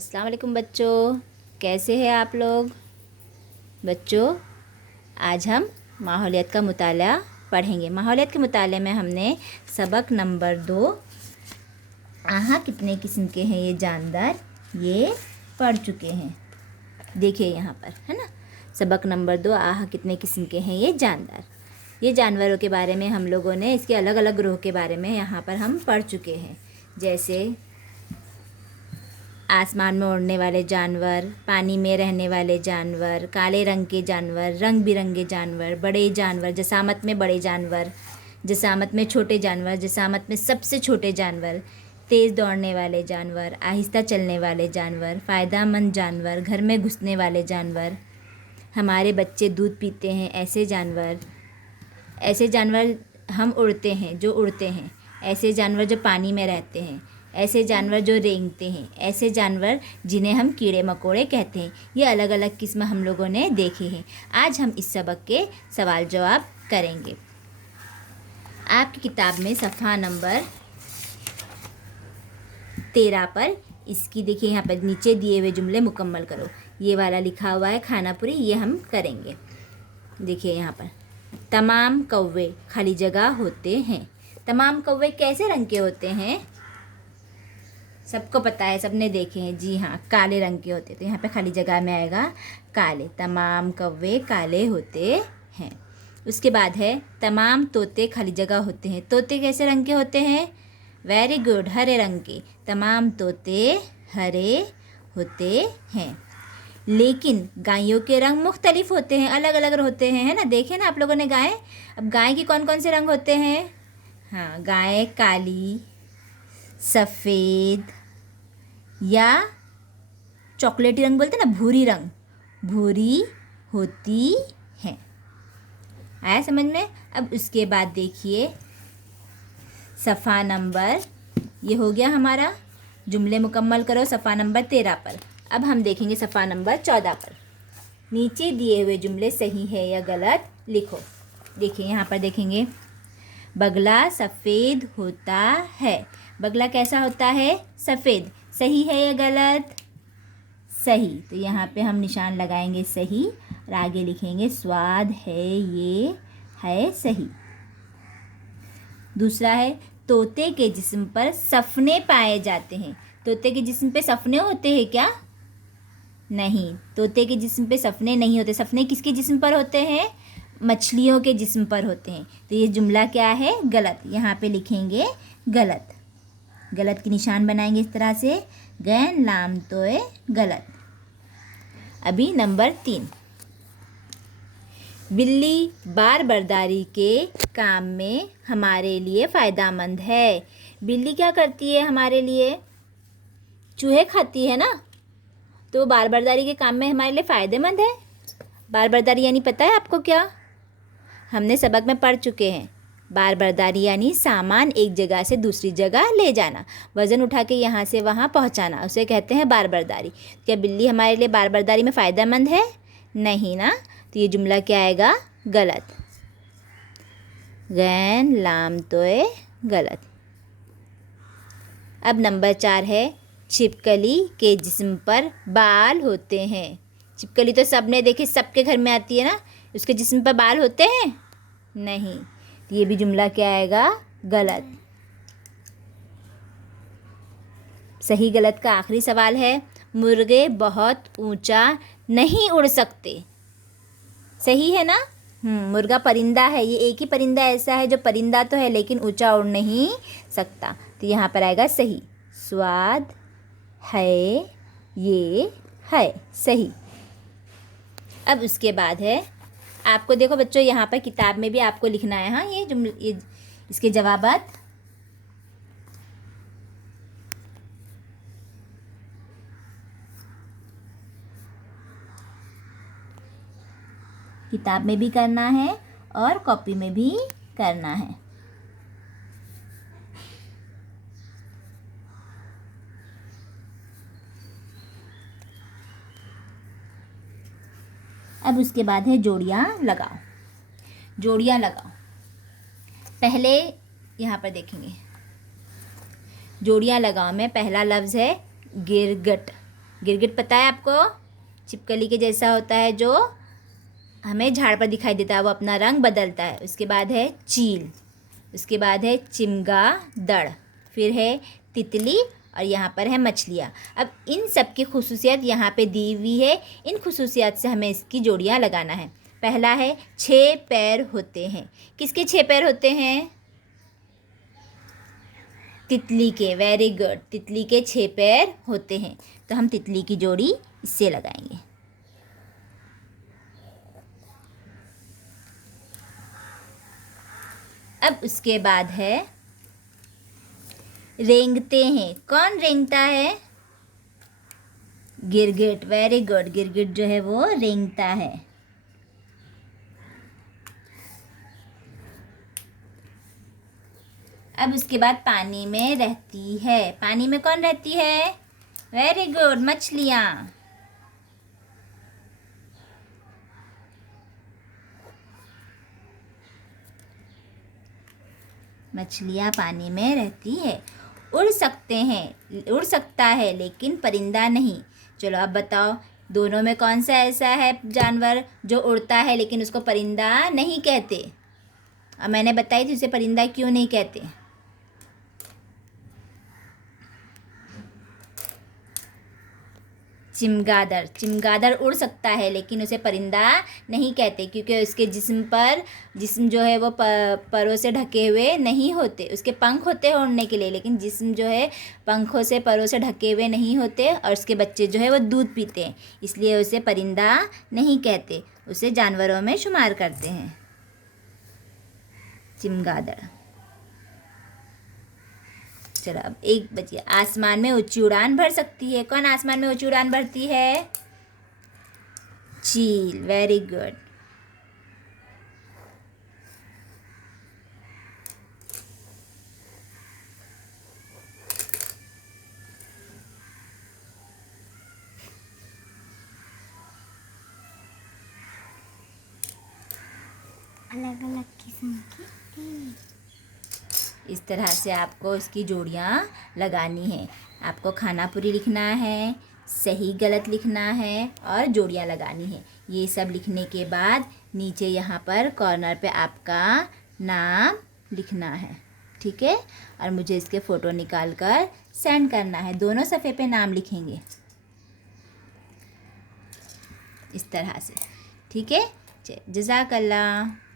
अस्सलाम वालेकुम बच्चों, कैसे हैं आप लोग। बच्चों, आज हम माहौलियत का मुताला पढ़ेंगे। माहौलियत के मुताले में हमने सबक नंबर 2 आहा कितने किस्म के हैं ये जानदार, ये पढ़ चुके हैं। देखिए यहाँ पर है ना, सबक नंबर 2 आहा कितने किस्म के हैं ये जानदार। ये जानवरों के बारे में हम लोगों ने इसके अलग अलग ग्रोह के बारे में यहाँ पर हम पढ़ चुके हैं। जैसे आसमान में उड़ने वाले जानवर, पानी में रहने वाले जानवर, काले रंग के जानवर, रंग बिरंगे जानवर, बड़े जानवर, जसामत में बड़े जानवर, जसामत में छोटे जानवर, जसामत में सबसे छोटे जानवर, तेज़ दौड़ने वाले जानवर, आहिस्ता चलने वाले जानवर, फ़ायदेमंद जानवर, घर में घुसने वाले जानवर, हमारे बच्चे दूध पीते हैं ऐसे जानवर, ऐसे जानवर हम उड़ते हैं जो उड़ते हैं, ऐसे जानवर जो पानी में रहते हैं, ऐसे जानवर जो रेंगते हैं, ऐसे जानवर जिन्हें हम कीड़े मकोड़े कहते हैं। ये अलग अलग किस्म हम लोगों ने देखे हैं। आज हम इस सबक के सवाल जवाब करेंगे। आपकी किताब में सफ़ा नंबर 13 पर इसकी देखिए, यहाँ पर नीचे दिए हुए जुमले मुकम्मल करो। ये वाला लिखा हुआ है खानापुरी, ये हम करेंगे। देखिए यहाँ पर तमाम कौवे खाली जगह होते हैं। तमाम कौवे कैसे रंग के होते हैं? सबको पता है, सबने देखे हैं। जी हाँ, काले रंग के होते। तो यहाँ पे खाली जगह में आएगा काले। तमाम कौवे काले होते हैं। उसके बाद है तमाम तोते खाली जगह होते हैं। तोते कैसे रंग के होते हैं? वेरी गुड, हरे रंग के। तमाम तोते हरे होते हैं। लेकिन गायों के रंग मुख्तलिफ होते हैं, अलग अलग होते हैं, है ना। देखे ना आप लोगों ने गाय। अब गाय के कौन कौन से रंग होते हैं? हाँ, गाय काली, सफ़ेद या चॉकलेटी रंग बोलते हैं ना, भूरी रंग, भूरी होती है। आया समझ में? अब उसके बाद देखिए सफ़ा नंबर, ये हो गया हमारा। जुमले मुकम्मल करो सफ़ा नंबर 13 पर। अब हम देखेंगे सफ़ा नंबर 14 पर। नीचे दिए हुए जुमले सही है या गलत लिखो। देखिए यहाँ पर देखेंगे, बगला सफ़ेद होता है। बगला कैसा होता है? सफ़ेद। सही है या गलत? सही। तो यहाँ पे हम निशान लगाएंगे सही और आगे लिखेंगे स्वाद है, ये है सही। दूसरा है तोते के जिस्म पर सफने पाए जाते हैं। तोते के जिस्म पे सफने होते हैं क्या? नहीं, तोते के जिस्म पे सफने नहीं होते। सफने किसके जिस्म पर होते हैं? मछलियों के जिस्म पर होते हैं। तो ये जुमला क्या है? गलत। यहाँ पे लिखेंगे गलत। गलत की निशान बनाएंगे इस तरह से, गैन लाम तोए गलत। अभी नंबर 3, बिल्ली बार बर्दारी के काम में हमारे लिए फ़ायदेमंद है। बिल्ली क्या करती है हमारे लिए? चूहे खाती है ना, तो बार बर्दारी के काम में हमारे लिए फ़ायदेमंद है। बार बर्दारी यानी पता है आपको क्या? हमने सबक में पढ़ चुके हैं। बार बर्दारी यानी सामान एक जगह से दूसरी जगह ले जाना, वज़न उठा के यहाँ से वहाँ पहुँचाना, उसे कहते हैं बार बर्दारी। क्या बिल्ली हमारे लिए बार बर्दारी में फ़ायदेमंद है? नहीं ना। तो ये जुमला क्या आएगा? गलत। गैन लाम तोए गलत। अब नंबर 4 है छिपकली के जिस्म पर बाल होते हैं। छिपकली तो सबने देखी, सबके घर में आती है ना। उसके जिस्म पर बाल होते हैं? नहीं। तो ये भी जुमला क्या आएगा? गलत। सही गलत का आखिरी सवाल है, मुर्गे बहुत ऊंचा नहीं उड़ सकते। सही है ना? मुर्गा परिंदा है। ये एक ही परिंदा ऐसा है जो परिंदा तो है लेकिन ऊंचा उड़ नहीं सकता। तो यहाँ पर आएगा सही। स्वाद है, ये है सही। अब उसके बाद है, आपको देखो बच्चों यहाँ पर किताब में भी आपको लिखना है। हाँ, ये जुमले, ये इसके जवाबात। किताब में भी करना है और कॉपी में भी करना है। अब उसके बाद है जोड़ियाँ लगाओ। जोड़ियाँ लगाओ। पहले यहाँ पर देखेंगे जोड़ियाँ लगाओ में पहला लफ्ज़ है गिरगट। गिरगिट पता है आपको? छिपकली के जैसा होता है जो हमें झाड़ पर दिखाई देता है, वो अपना रंग बदलता है। उसके बाद है चील, उसके बाद है चमगादड़, फिर है तितली और यहाँ पर है मछलियाँ। अब इन सब की खुसूसियत यहाँ पे दी हुई है। इन खुसूसियत से हमें इसकी जोड़ियाँ लगाना है। पहला है 6 पैर होते हैं। किसके 6 पैर होते हैं? तितली के। वेरी गुड, तितली के 6 पैर होते हैं। तो हम तितली की जोड़ी इससे लगाएंगे। अब उसके बाद है रेंगते हैं। कौन रेंगता है? गिरगिट। वेरी गुड, गिरगिट जो है वो रेंगता है। अब उसके बाद पानी में रहती है। पानी में कौन रहती है? वेरी गुड, मछलियाँ। मछलियाँ पानी में रहती है। उड़ सकते हैं, उड़ सकता है लेकिन परिंदा नहीं। चलो अब बताओ, दोनों में कौन सा ऐसा है जानवर जो उड़ता है लेकिन उसको परिंदा नहीं कहते? अब मैंने बताई थी उसे परिंदा क्यों नहीं कहते। चमगादड़। चमगादड़ उड़ सकता है लेकिन उसे परिंदा नहीं कहते, क्योंकि उसके जिस्म जो है वो परों से ढके हुए नहीं होते। उसके पंख होते हैं उड़ने के लिए, लेकिन जिस्म जो है पंखों से परों से ढके हुए नहीं होते। और उसके बच्चे जो है वो दूध पीते हैं, इसलिए उसे परिंदा नहीं कहते, उसे जानवरों में शुमार करते हैं चमगादड़। चलो अब एक बचिए। आसमान में ऊंची उड़ान भर सकती है। कौन आसमान में ऊंची उड़ान भरती है? चील। Very good. अलग अलग किस्म की। इस तरह से आपको इसकी जोड़ियाँ लगानी है। आपको खानापुरी लिखना है, सही गलत लिखना है और जोड़ियाँ लगानी है। ये सब लिखने के बाद नीचे यहाँ पर कॉर्नर पे आपका नाम लिखना है, ठीक है? और मुझे इसके फ़ोटो निकाल कर सेंड करना है। दोनों सफ़े पे नाम लिखेंगे इस तरह से, ठीक है? जज़ाकल्लाह।